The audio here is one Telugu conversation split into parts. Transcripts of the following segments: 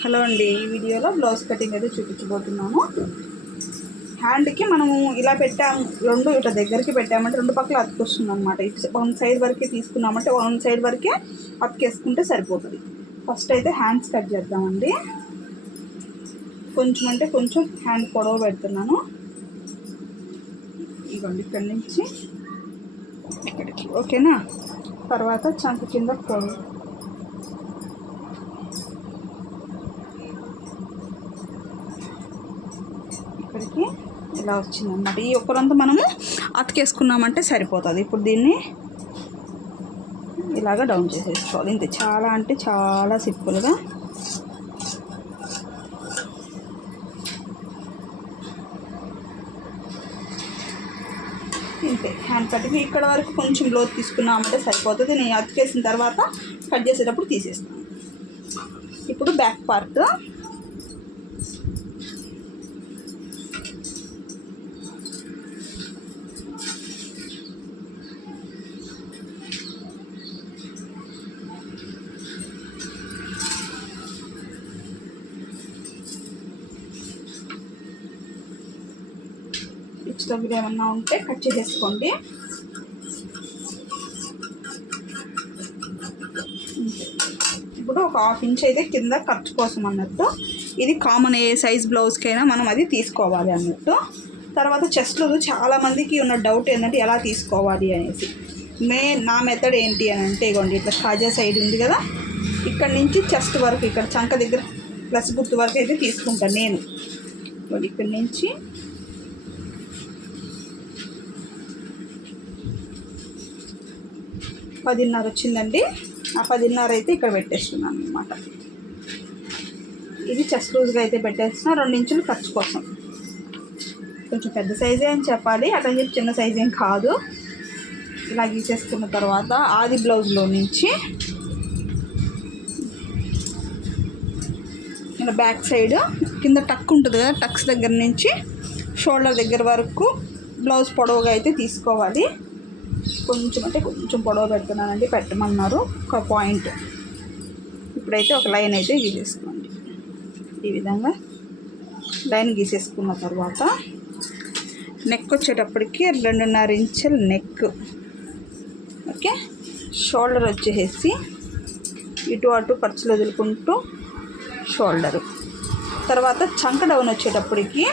హలో అండి ఈ వీడియోలో బ్లౌజ్ కటింగ్ అయితే చూపించబోతున్నాము హ్యాండ్కి మనము ఇలా పెట్టాము రెండు ఇట్లా దగ్గరికి పెట్టామంటే రెండు పక్కల అతుకొస్తుంది అనమాట వన్ సైడ్ వరకే తీసుకున్నామంటే వన్ సైడ్ వరకే అతికేసుకుంటే సరిపోతుంది. ఫస్ట్ అయితే హ్యాండ్స్ కట్ చేద్దామండి. కొంచెం అంటే కొంచెం హ్యాండ్ పొడవ పెడుతున్నాను. ఇవ్వండి ఇక్కడి నుంచి. ఇక్కడికి ఓకేనా? తర్వాత చంక కింద పొడవు ఇక్కడికి ఇలా వచ్చిందన్నమాట. ఈ ఒక్కరంతా మనము అతికేసుకున్నామంటే సరిపోతుంది. ఇప్పుడు దీన్ని ఇలాగ డౌన్ చేసేసుకోవాలి. ఇంతే. చాలా అంటే చాలా సింపుల్గా ఇంతే. హ్యాండ్ కటింగ్ ఇక్కడ వరకు కొంచెం లోతు తీసుకున్నామంటే సరిపోతుంది. నేను అతికేసిన తర్వాత కట్ చేసేటప్పుడు తీసేస్తాను. ఇప్పుడు బ్యాక్ పార్ట్ పిచ్ ఏమన్నా ఉంటే కట్ చేసేసుకోండి. ఇప్పుడు ఒక హాఫ్ ఇంచ్ అయితే కింద ఖర్చు కోసం అన్నట్టు ఇది కామన్ ఏ సైజ్ బ్లౌజ్కైనా మనం అది తీసుకోవాలి అన్నట్టు. తర్వాత చెస్ట్లో చాలామందికి ఉన్న డౌట్ ఏంటంటే ఎలా తీసుకోవాలి అనేసి. మే నా మెథడ్ ఏంటి అని అంటే ఇగోండి ఇట్లా కాజా సైడ్ ఉంది కదా ఇక్కడ నుంచి చెస్ట్ వరకు ఇక్కడ చంక దగ్గర ప్లస్ గుర్తు వరకు అయితే తీసుకుంటాను నేను. ఇక్కడి ఇక్కడ నుంచి పదిన్నర వచ్చిందండి. ఆ పదిన్నర అయితే ఇక్కడ పెట్టేస్తున్నాను అనమాట ఇది చెస్ట్ లూజ్గా అయితే పెట్టేస్తున్నా. రెండు ఇంచులు ఖర్చు కోసం. కొంచెం పెద్ద సైజే అని చెప్పాలి. అట్లా చెప్పి చిన్న సైజ్ ఏం కాదు. ఇలా గీసేసుకున్న తర్వాత ఆది బ్లౌజ్లో నుంచి ఇలా బ్యాక్ సైడ్ కింద టక్ ఉంటుంది కదా టక్స్ దగ్గర నుంచి షోల్డర్ దగ్గర వరకు బ్లౌజ్ పొడవుగా అయితే తీసుకోవాలి. కొంచెం అంటే కొంచెం పొడవ పెడుతున్నానండి పెట్టమన్నారు. ఒక పాయింట్. ఇప్పుడైతే ఒక లైన్ అయితే గీసేసుకోండి. ఈ విధంగా లైన్ గీసేసుకున్న తర్వాత నెక్ వచ్చేటప్పటికి రెండున్నర ఇంచుల నెక్ ఓకే? షోల్డర్ వచ్చేసి ఇటు అటు ఖర్చులు వదులుకుంటూ షోల్డరు. తర్వాత చంక డౌన్ వచ్చేటప్పటికి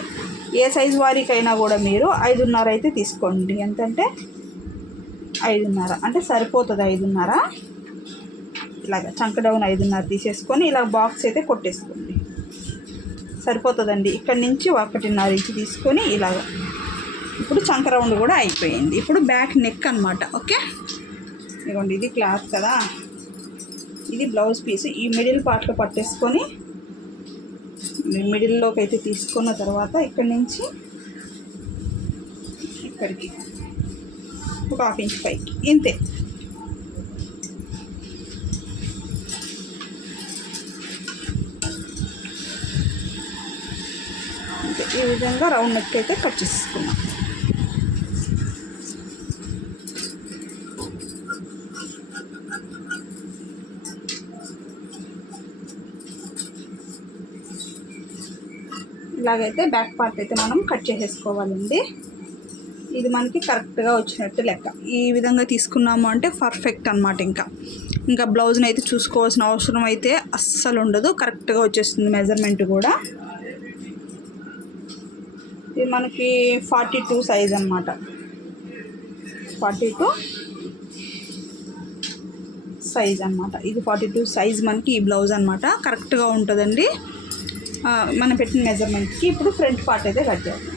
ఏ సైజు వారికైనా కూడా మీరు ఐదున్నర అయితే తీసుకోండి. ఎంతంటే ఐదున్నర. అంటే సరిపోతుంది ఐదున్నర. ఇలాగ చంక డౌన్ ఐదున్నర తీసేసుకొని ఇలా బాక్స్ అయితే కొట్టేసుకోండి. సరిపోతుందండి. ఇక్కడి నుంచి ఒకటిన్నర ఇంచి తీసుకొని ఇలాగ. ఇప్పుడు చంక రౌండ్ కూడా అయిపోయింది. ఇప్పుడు బ్యాక్ నెక్ అనమాట ఓకే? ఇదిగోండి ఇది క్లాత్ కదా. ఇది బ్లౌజ్ పీస్ ఈ మిడిల్ పార్ట్లో పట్టేసుకొని మిడిల్లోకి అయితే తీసుకున్న తర్వాత ఇక్కడి నుంచి ఇక్కడికి. ఒక హాఫ్ ఇంచ్ పైకి. ఇంతే. ఈ విధంగా రౌండ్ నెక్ అయితే కట్ చేసుకున్నాం ఇలాగైతే బ్యాక్ పార్ట్ అయితే మనం కట్ చేసేసుకోవాలండి. ఇది మనకి కరెక్ట్గా వచ్చినట్టు లెక్క. ఈ విధంగా తీసుకున్నాము అంటే పర్ఫెక్ట్ అనమాట ఇంకా. ఇంకా బ్లౌజ్ని అయితే చూసుకోవాల్సిన అవసరం అయితే అస్సలు ఉండదు. కరెక్ట్గా వచ్చేస్తుంది మెజర్మెంట్ కూడా. ఇది మనకి ఫార్టీ టూ సైజ్ అనమాట ఫార్టీ టూ సైజ్ అనమాట ఇది ఫార్టీ టూ సైజ్ మనకి ఈ బ్లౌజ్ అనమాట కరెక్ట్గా ఉంటుందండి. మనం పెట్టిన మెజర్మెంట్కి ఇప్పుడు ఫ్రంట్ పార్ట్ అయితే కట్ చేద్దాం.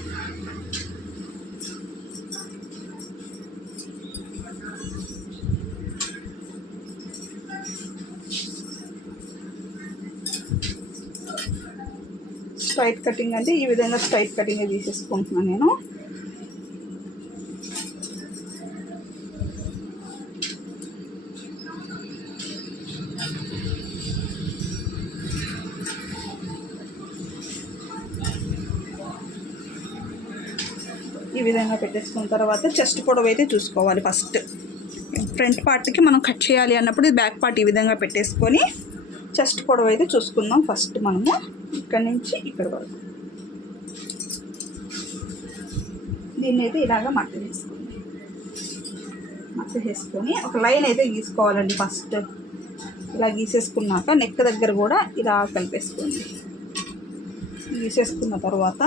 స్ట్రైట్ కటింగ్ అంటే ఈ విధంగా స్ట్రైట్ కటింగ్ తీసేసుకుంటున్నాను నేను. ఈ విధంగా పెట్టేసుకున్న తర్వాత చెస్ట్ పొడవు అయితే చూసుకోవాలి ఫస్ట్. ఫ్రంట్ పార్ట్కి మనం కట్ చేయాలి అన్నప్పుడు బ్యాక్ పార్ట్ ఈ విధంగా పెట్టేసుకొని చెస్ట్ పొడవు అయితే చూసుకుందాం ఫస్ట్ మనము. ఇక్కడ నుంచి ఇక్కడ వరకు. దీన్ని అయితే ఇలాగ మట్ట వేసుకోండి. మట్ట వేసుకొని ఒక లైన్ అయితే గీసుకోవాలండి ఫస్ట్. ఇలా గీసేసుకున్నాక నెక్ దగ్గర కూడా ఇలా కలిపేసుకోండి. గీసేసుకున్న తర్వాత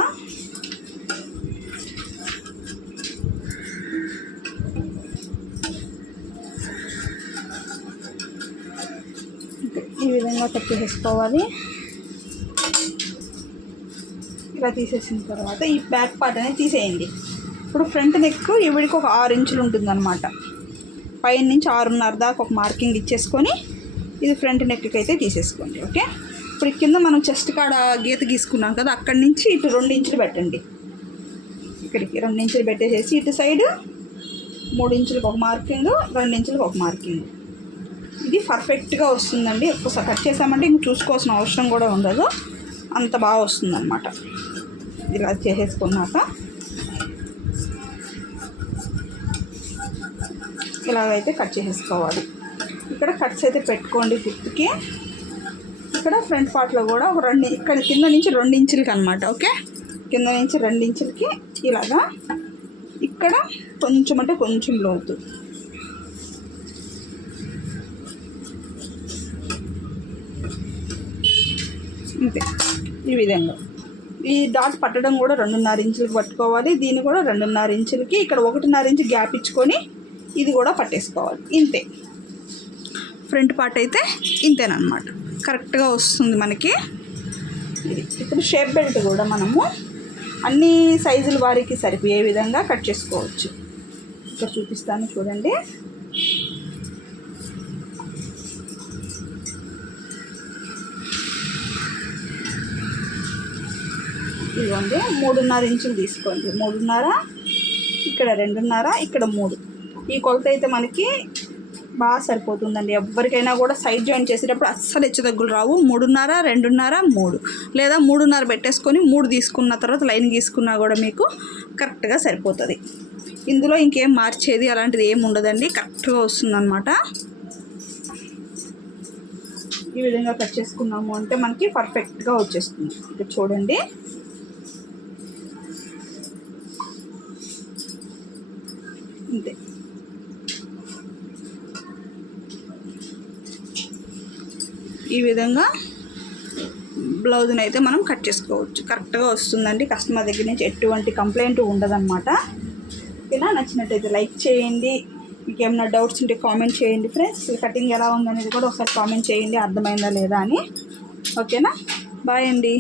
ఈ విధంగా కట్ చేసుకోవాలి. ఇలా తీసేసిన తర్వాత ఈ బ్యాక్ పార్ట్ అనేది తీసేయండి. ఇప్పుడు ఫ్రంట్ నెక్ ఈవిడికి ఒక ఆరు ఇంచులు ఉంటుందన్నమాట. పైన నుంచి ఆరున్నర దాకా ఒక మార్కింగ్ ఇచ్చేసుకొని ఇది ఫ్రంట్ నెక్కి అయితే తీసేసుకోండి ఓకే? ఇప్పుడు కింద మనం చెస్ట్ కాడ గీత గీసుకున్నాం కదా అక్కడి నుంచి ఇటు రెండు ఇంచులు పెట్టండి. ఇక్కడికి రెండు ఇంచులు పెట్టేసేసి ఇటు సైడ్ మూడు ఇంచులకు ఒక మార్కింగ్ రెండు ఇంచులకు ఒక మార్కింగ్. ఇది పర్ఫెక్ట్గా వస్తుందండి. ఎక్కువ కట్ చేసామంటే ఇంక చూసుకోవాల్సిన అవసరం కూడా ఉండదు. అంత బాగా వస్తుందన్నమాట. ఇలా చేసేసుకున్నాక ఇలాగైతే కట్ చేసేసుకోవాలి. ఇక్కడ కట్స్ అయితే పెట్టుకోండి ఫిఫ్త్కి. ఇక్కడ ఫ్రంట్ పార్ట్లో కూడా ఒక రెండు ఇక్కడ కింద నుంచి రెండు ఇంచులకి అనమాట ఓకే? కింద నుంచి రెండు ఇంచులకి ఇలాగా ఇక్కడ కొంచెం అంటే కొంచెం లోతు. అంతే. ఈ విధంగా. ఈ డాట్ పట్టడం కూడా రెండున్నర ఇంచులకి పట్టుకోవాలి. దీన్ని కూడా రెండున్నర ఇంచులకి ఇక్కడ ఒకటిన్నర ఇంచు గ్యాప్ ఇచ్చుకొని ఇది కూడా పట్టేసుకోవాలి. ఇంతే. ఫ్రంట్ పార్ట్ అయితే ఇంతేనమాట కరెక్ట్గా వస్తుంది మనకి. ఇప్పుడు షేప్ బెల్ట్ కూడా మనము అన్ని సైజుల వారికి సరిపోయే విధంగా కట్ చేసుకోవచ్చు. ఇక్కడ చూపిస్తాను చూడండి. ఇదిగోండి మూడున్నర ఇంచులు తీసుకోండి. మూడున్నర ఇక్కడ రెండున్నర ఇక్కడ మూడు. ఈ కొలత అయితే మనకి బాగా సరిపోతుందండి. ఎవరికైనా కూడా సైడ్ జాయిన్ చేసేటప్పుడు అస్సలు హెచ్చు తగ్గులు రావు. మూడున్నర రెండున్నర మూడు. లేదా మూడున్నర పెట్టేసుకొని మూడు తీసుకున్న తర్వాత లైన్ గీసుకున్నా కూడా మీకు కరెక్ట్గా సరిపోతుంది. ఇందులో ఇంకేం మార్చేది అలాంటిది ఏమి ఉండదండి. కరెక్ట్గా వస్తుందన్నమాట. ఈ విధంగా కట్ చేసుకున్నాము అంటే మనకి పర్ఫెక్ట్గా వచ్చేస్తుంది. ఇక్కడ చూడండి. అంతే. ఈ విధంగా బ్లౌజ్ని అయితే మనం కట్ చేసుకోవచ్చు. కరెక్ట్గా వస్తుందండి. కస్టమర్ దగ్గర నుంచి ఎటువంటి కంప్లైంట్ ఉండదన్నమాట. ఇలా నచ్చినట్టయితే లైక్ చేయండి. మీకు ఏమైనా డౌట్స్ ఉంటే కామెంట్ చేయండి ఫ్రెండ్స్. కటింగ్ ఎలా ఉందనేది కూడా ఒకసారి కామెంట్ చేయండి. అర్థమైందా లేదా అని. ఓకేనా? బాయ్ అండి.